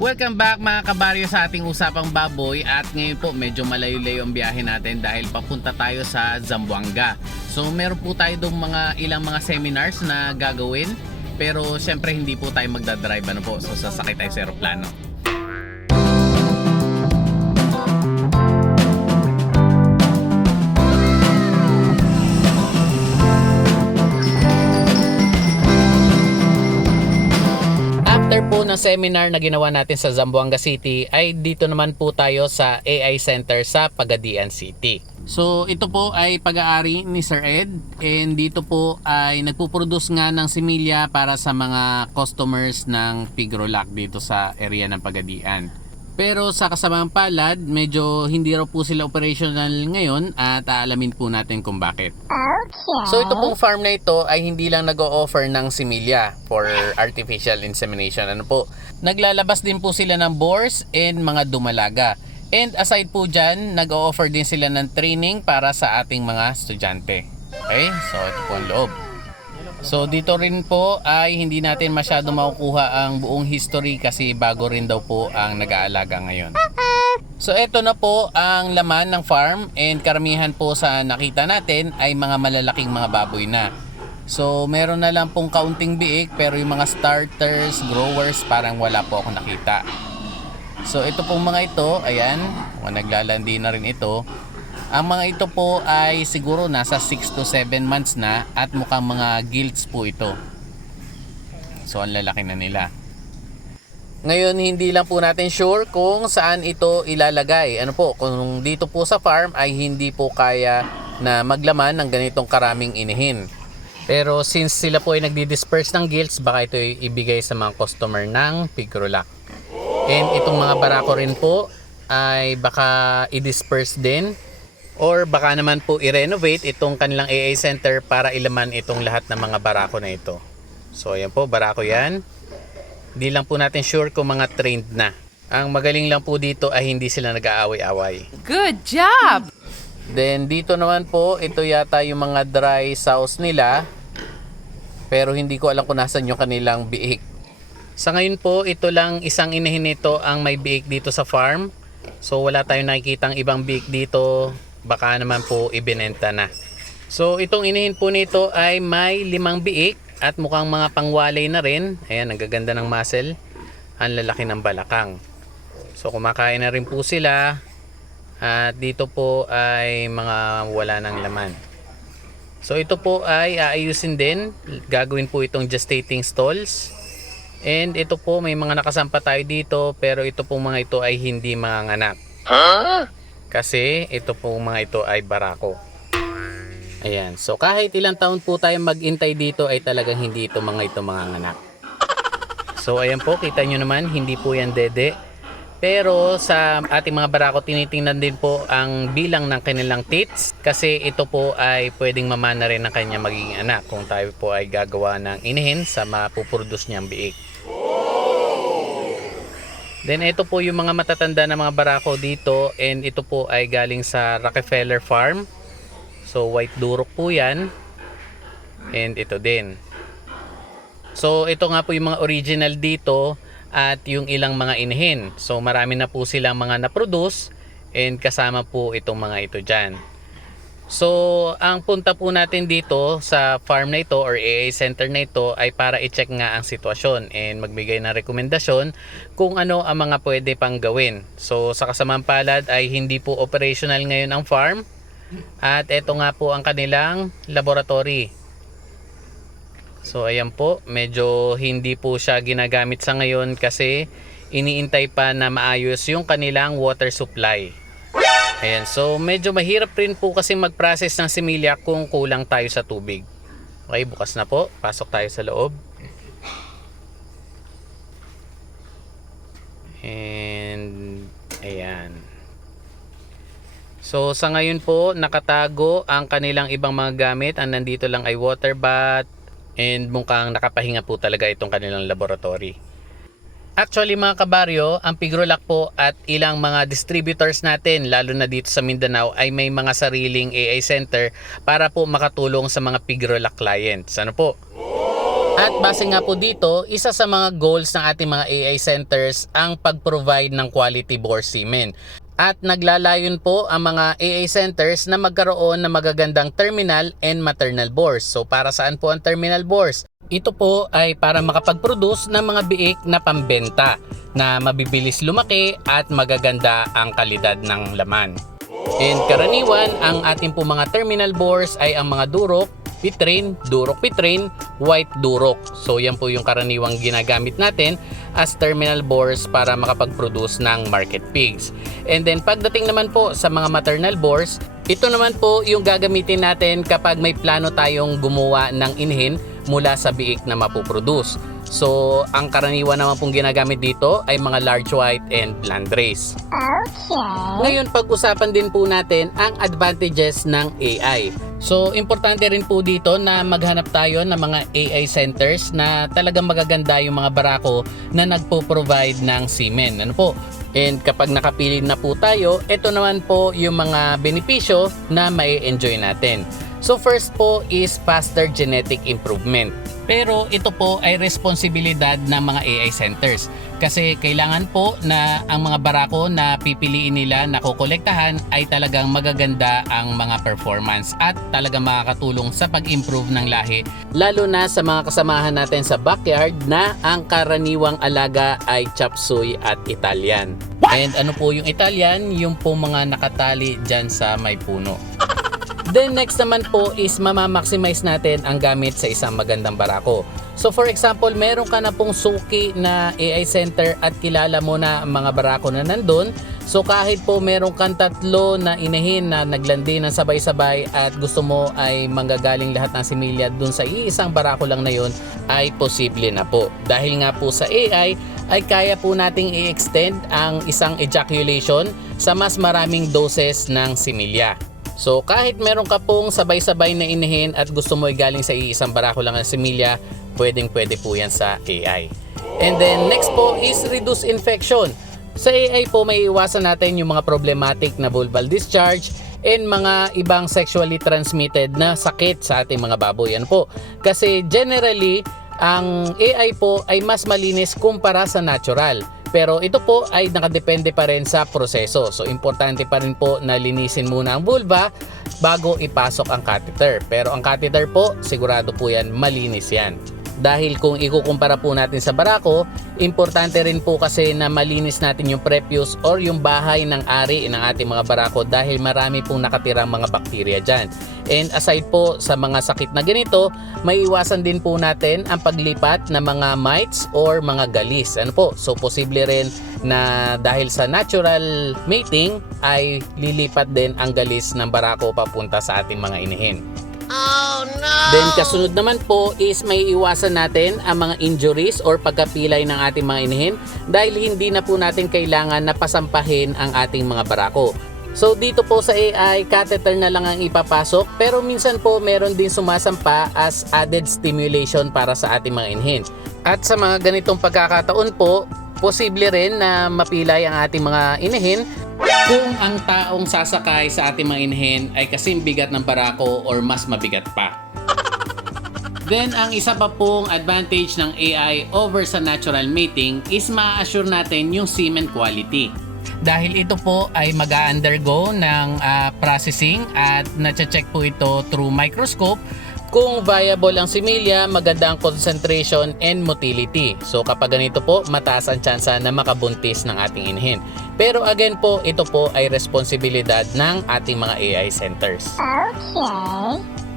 Welcome back mga kabaryo sa ating usapang baboy at ngayon po medyo malayo-layo ang biyahe natin dahil papunta tayo sa Zamboanga. So meron po tayo dong mga ilang mga seminars na gagawin pero syempre hindi po tayo magdadrive ano po so sasakay tayo sa aeroplano. Ng seminar na ginawa natin sa Zamboanga City ay dito naman po tayo sa AI Center sa Pagadian City. So ito po ay pag-aari ni Sir Ed and dito po ay nagpuproduce nga ng similya para sa mga customers ng Pigrolac dito sa area ng Pagadian. Pero sa kasamang palad, medyo hindi raw po sila operational ngayon at aalamin po natin kung bakit. So ito pong farm na ito ay hindi lang nag-o-offer ng similya for artificial insemination. Ano po? Naglalabas din po sila ng boars and mga dumalaga. And aside po dyan, nag-o-offer din sila ng training para sa ating mga estudyante. Okay? So ito po ang loob. So dito rin po ay hindi natin masyado makukuha ang buong history kasi bago rin daw po ang nag-aalaga ngayon. So ito na po ang laman ng farm and karamihan po sa nakita natin ay mga malalaking mga baboy na. So meron na lang pong kaunting biik pero yung mga starters, growers parang wala po ako nakita. So ito pong mga ito, ayan, naglalandi na rin ito. Ang mga ito po ay siguro nasa 6 to 7 months na at mukhang mga gilts po ito. So ang lalaki na nila. Ngayon hindi lang po natin sure kung saan ito ilalagay. Ano po, kung dito po sa farm ay hindi po kaya na maglaman ng ganitong karaming inihin. Pero since sila po ay nagdi-disperse ng gilts, baka ito ay ibigay sa mga customer ng Pigrolac. And itong mga barako rin po ay baka i-disperse din or baka naman po i-renovate itong kanilang AA center para ilaman itong lahat ng mga barako na ito. So ayan po, barako yan. Di lang po natin sure kung mga trained na. Ang magaling lang po dito ay hindi sila nag-aaway-away. Good job! Then dito naman po, ito yata yung mga dry sows nila. Pero hindi ko alam kung nasan yung kanilang biik. Sa ngayon po, ito lang isang inahin nito ang may biik dito sa farm. So wala tayong nakikitang ibang biik dito. Baka naman po ibinenta na. So itong inahin po nito ay may limang biik at mukhang mga pangwalay na rin. Ayan, nagaganda ng muscle. Ang lalaki ng balakang. So kumakain na rin po sila. At dito po ay mga wala ng laman. So ito po ay aayusin din. Gagawin po itong gestating stalls. And ito po may mga nakasampa tayo dito pero ito po mga ito ay hindi mga anak. Kasi ito po mga ito ay barako. Ayan. So kahit ilang taon po tayo magintay dito ay talagang hindi ito mga ito mga anak. So ayan po, kita nyo naman, hindi po yan dede. Pero sa ating mga barako, tinitingnan din po ang bilang ng kanilang tits kasi ito po ay pwedeng mamana rin ng kanya magiging anak kung tayo po ay gagawa ng inihin sa mapuproduce niyang biik. Then ito po yung mga matatanda na mga barako dito and ito po ay galing sa Rockefeller Farm. So white durok po yan. And ito din. So ito nga po yung mga original dito at yung ilang mga inihin. So marami na po silang mga na-produce and kasama po itong mga ito dyan. So ang punta po natin dito sa farm na ito or AA center na ito ay para i-check nga ang sitwasyon and magbigay ng rekomendasyon kung ano ang mga pwede pang gawin. So sa kasamang palad ay hindi po operational ngayon ang farm at ito nga po ang kanilang laboratory. So ayan po, medyo hindi po siya ginagamit sa ngayon kasi iniintay pa na maayos yung kanilang water supply. Ayan, so medyo mahirap rin po kasi mag-process ng similya kung kulang tayo sa tubig. Okay, bukas na po. Pasok tayo sa loob. And ayan. So sa ngayon po, nakatago ang kanilang ibang mga gamit. Ang nandito lang ay water bath and mukhang nakapahinga po talaga itong kanilang laboratory. Actually mga kabaryo, ang Pigrolac po at ilang mga distributors natin, lalo na dito sa Mindanao, ay may mga sariling AI center para po makatulong sa mga Pigrolac clients. Ano po? At base nga po dito, isa sa mga goals ng ating mga AI centers ang pag-provide ng quality boar semen. At naglalayon po ang mga AI centers na magkaroon ng magagandang terminal and maternal bores. So para saan po ang terminal bores? Ito po ay para makapag-produce ng mga biik na pambenta na mabibilis lumaki at magaganda ang kalidad ng laman. And karaniwan, ang ating po mga terminal bores ay ang mga durok, pitrin, durok pitrin, white durok. So yan po yung karaniwang ginagamit natin as terminal bores para makapag-produce ng market pigs. And then pagdating naman po sa mga maternal bores, ito naman po yung gagamitin natin kapag may plano tayong gumawa ng inhin mula sa biik na mapuproduce. So, ang karaniwan naman pong ginagamit dito ay mga large white and landrace. Ngayon, pag-usapan din po natin ang advantages ng AI. So, importante rin po dito na maghanap tayo ng mga AI centers na talagang magaganda yung mga barako na nagpo-provide ng semen. Ano po? And kapag nakapili na po tayo, ito naman po yung mga benepisyo na may enjoy natin. So first po is faster genetic improvement. Pero ito po ay responsibilidad ng mga AI centers kasi kailangan po na ang mga barako na pipiliin nila na kokolektahan ay talagang magaganda ang mga performance at talagang makakatulong sa pag-improve ng lahi lalo na sa mga kasamahan natin sa backyard na ang karaniwang alaga ay chop suey at Italian. And ano po yung Italian? Yung po mga nakatali dyan sa may puno. Then next naman po is mamamaximize natin ang gamit sa isang magandang barako. So for example, meron ka na pong suki na AI center at kilala mo na ang mga barako na nandun. So kahit po meron kang tatlo na inahin na naglandi ng sabay-sabay at gusto mo ay manggagaling lahat ng similya dun sa iisang barako lang na yon ay posible na po. Dahil nga po sa AI ay kaya po nating i-extend ang isang ejaculation sa mas maraming doses ng similya. So kahit meron ka pong sabay-sabay na inahin at gusto mo galing sa iisang barako lang ng similya, pwedeng pwede po yan sa AI. And then next po is reduce infection. Sa AI po may iwasan natin yung mga problematic na vulval discharge and mga ibang sexually transmitted na sakit sa ating mga baboy. Yan po. Kasi generally, ang AI po ay mas malinis kumpara sa natural. Pero ito po ay nakadepende pa rin sa proseso. So importante pa rin po na linisin muna ang vulva bago ipasok ang catheter. Pero ang catheter po, sigurado po yan, malinis yan. Dahil kung ikukumpara po natin sa barako, importante rin po kasi na malinis natin yung prepuce or yung bahay ng ari ng ating mga barako dahil marami pong nakatirang mga bakterya dyan. And aside po sa mga sakit na ganito, may iwasan din po natin ang paglipat ng mga mites or mga galis. Ano po? So posible rin na dahil sa natural mating ay lilipat din ang galis ng barako papunta sa ating mga inihin. Then kasunod naman po is may iwasan natin ang mga injuries or pagkapilay ng ating mga inihin dahil hindi na po natin kailangan na pasampahin ang ating mga barako. So dito po sa AI, catheter na lang ang ipapasok pero minsan po meron din sumasampa as added stimulation para sa ating mga inhin. At sa mga ganitong pagkakataon po, posible rin na mapilay ang ating mga inihin kung ang taong sasakay sa ating mga inhin ay kasing bigat ng barako or mas mabigat pa. Then, ang isa pa pong advantage ng AI over sa natural mating is ma-assure natin yung semen quality. Dahil ito po ay mag undergo ng ah, processing at na-check po ito through microscope kung viable ang similya, maganda ang concentration and motility. So kapag ganito po, mataas ang tsansa na makabuntis ng ating inhin. Pero again po, ito po ay responsibilidad ng ating mga AI centers.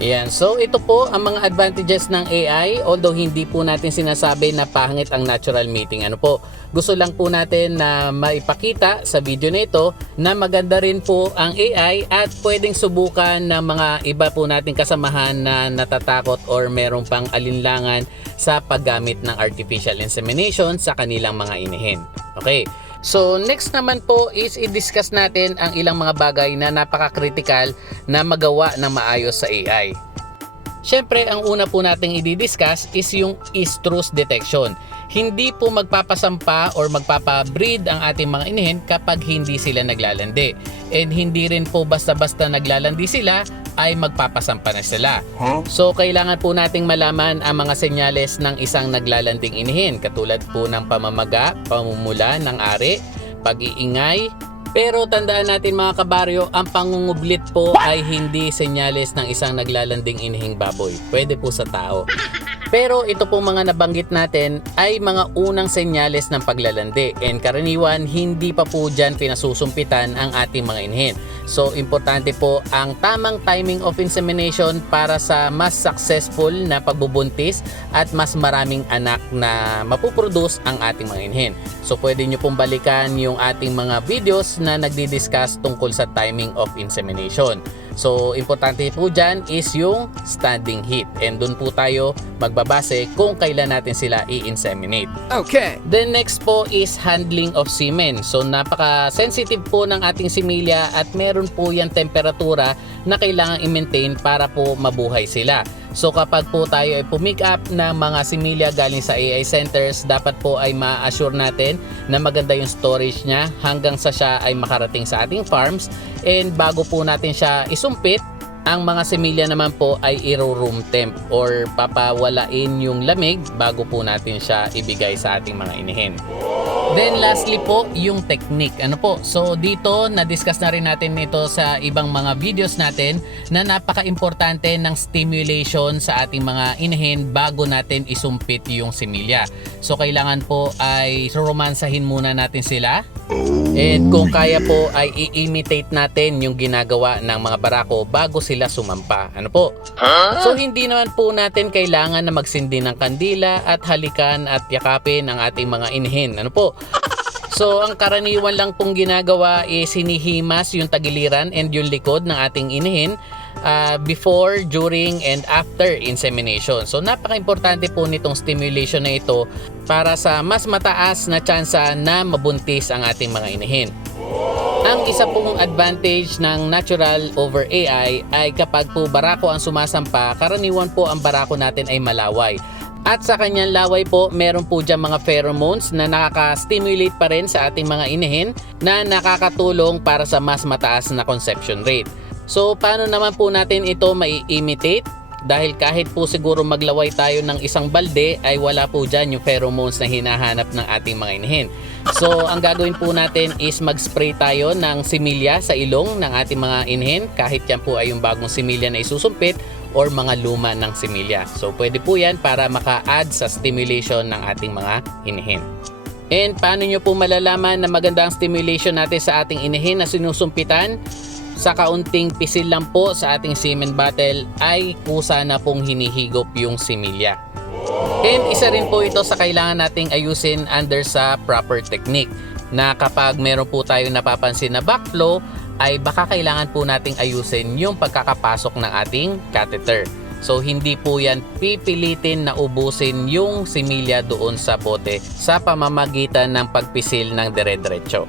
Ayan, so ito po ang mga advantages ng AI although hindi po natin sinasabi na pangit ang natural mating. Ano po, gusto lang po natin na maipakita sa video na ito na maganda rin po ang AI at pwedeng subukan ng mga iba po nating kasamahan na natatakot or merong pang alinlangan sa paggamit ng artificial insemination sa kanilang mga inihin. Okay, So next naman po is i-discuss natin ang ilang mga bagay na napaka-critical na magawa ng maayos sa AI. Siyempre, ang una po nating i-discuss is yung estrus detection. Hindi po magpapasampa or magpapabreed ang ating mga inihin kapag hindi sila naglalandi. And hindi rin po basta-basta naglalandi sila ay magpapasampa na sila. So kailangan po nating malaman ang mga senyales ng isang naglalanding inihin katulad po ng pamamaga, pamumula ng ari, pag-iingay. Pero tandaan natin mga kabaryo, ang pangungublit po ay hindi senyales ng isang naglalanding inihing baboy. Pwede po sa tao. Pero ito pong mga nabanggit natin ay mga unang senyales ng paglalandi and karaniwan hindi pa po dyan pinasusumpitan ang ating mga inhin. So importante po ang tamang timing of insemination para sa mas successful na pagbubuntis at mas maraming anak na mapuproduce ang ating mga inhin. So pwede nyo pong balikan yung ating mga videos na nagdi-discuss tungkol sa timing of insemination. So, importante po dyan is yung standing heat. And dun po tayo magbabase kung kailan natin sila i-inseminate. Okay. Then next po is handling of semen. So napaka-sensitive po ng ating similya at meron po yan temperatura na kailangan i-maintain para po mabuhay sila. So kapag po tayo ay pumick up ng mga similya galing sa AI centers, dapat po ay ma-assure natin na maganda yung storage niya hanggang sa siya ay makarating sa ating farms. And bago po natin siya isumpit, ang mga semilya naman po ay iro-room temp or papawalain yung lamig bago po natin siya ibigay sa ating mga inihin. Then lastly po, yung technique. Ano po? So dito, na-discuss na rin natin ito sa ibang mga videos natin na napaka-importante ng stimulation sa ating mga inihin bago natin isumpit yung similya. So kailangan po ay romansahin muna natin sila And kung kaya po ay i-imitate natin yung ginagawa ng mga barako bago sila sumampa. Ano po? So hindi naman po natin kailangan na magsindi ng kandila at halikan at yakapin ang ating mga inhin. Ano po? So ang karaniwan lang pong ginagawa is hinihimas yung tagiliran and yung likod ng ating inihin uh, before, during, and after insemination. So napaka-importante po nitong stimulation na ito para sa mas mataas na tsansa na mabuntis ang ating mga inihin. Ang isa pong advantage ng natural over AI ay kapag po barako ang sumasampa, karaniwan po ang barako natin ay malaway. At sa kanyang laway po, meron po dyan mga pheromones na nakaka-stimulate pa rin sa ating mga inihin na nakakatulong para sa mas mataas na conception rate. So paano naman po natin ito mai-imitate? Dahil kahit po siguro maglaway tayo ng isang balde ay wala po dyan yung pheromones na hinahanap ng ating mga inihin. So ang gagawin po natin is mag-spray tayo ng similya sa ilong ng ating mga inhin kahit yan po ay yung bagong similya na isusumpit or mga luma ng similya. So pwede po yan para maka-add sa stimulation ng ating mga inihin. And paano nyo po malalaman na maganda ang stimulation natin sa ating inihin na sinusumpitan? Sa kaunting pisil lang po sa ating semen bottle ay kusa na pong hinihigop yung similya. And isa rin po ito sa kailangan nating ayusin under sa proper technique na kapag meron po tayo napapansin na backflow ay baka kailangan po nating ayusin yung pagkakapasok ng ating catheter. So hindi po yan pipilitin na ubusin yung similya doon sa bote sa pamamagitan ng pagpisil ng dire-diretso.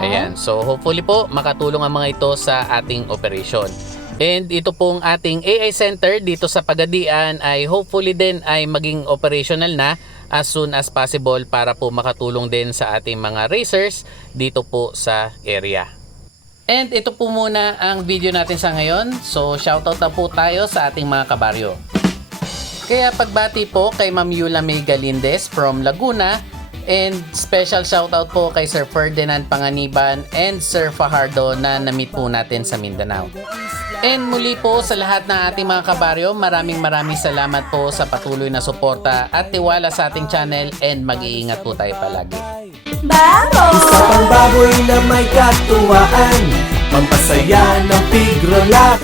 Ayan. So hopefully po makatulong ang mga ito sa ating operation. And ito pong ating AI center dito sa Pagadian ay hopefully din ay maging operational na as soon as possible para po makatulong din sa ating mga racers dito po sa area. And ito po muna ang video natin sa ngayon. So shoutout na po tayo sa ating mga kabaryo. Kaya pagbati po kay Ma'am Yula May Galindez from Laguna and special shoutout po kay Sir Ferdinand Panganiban and Sir Fajardo na na-meet po natin sa Mindanao. And muli po sa lahat ng ating mga kabaryo, maraming maraming salamat po sa patuloy na suporta at tiwala sa ating channel and mag-iingat po tayo palagi. Isa pang baboy na may katuwaan Pampasaya ng pigrola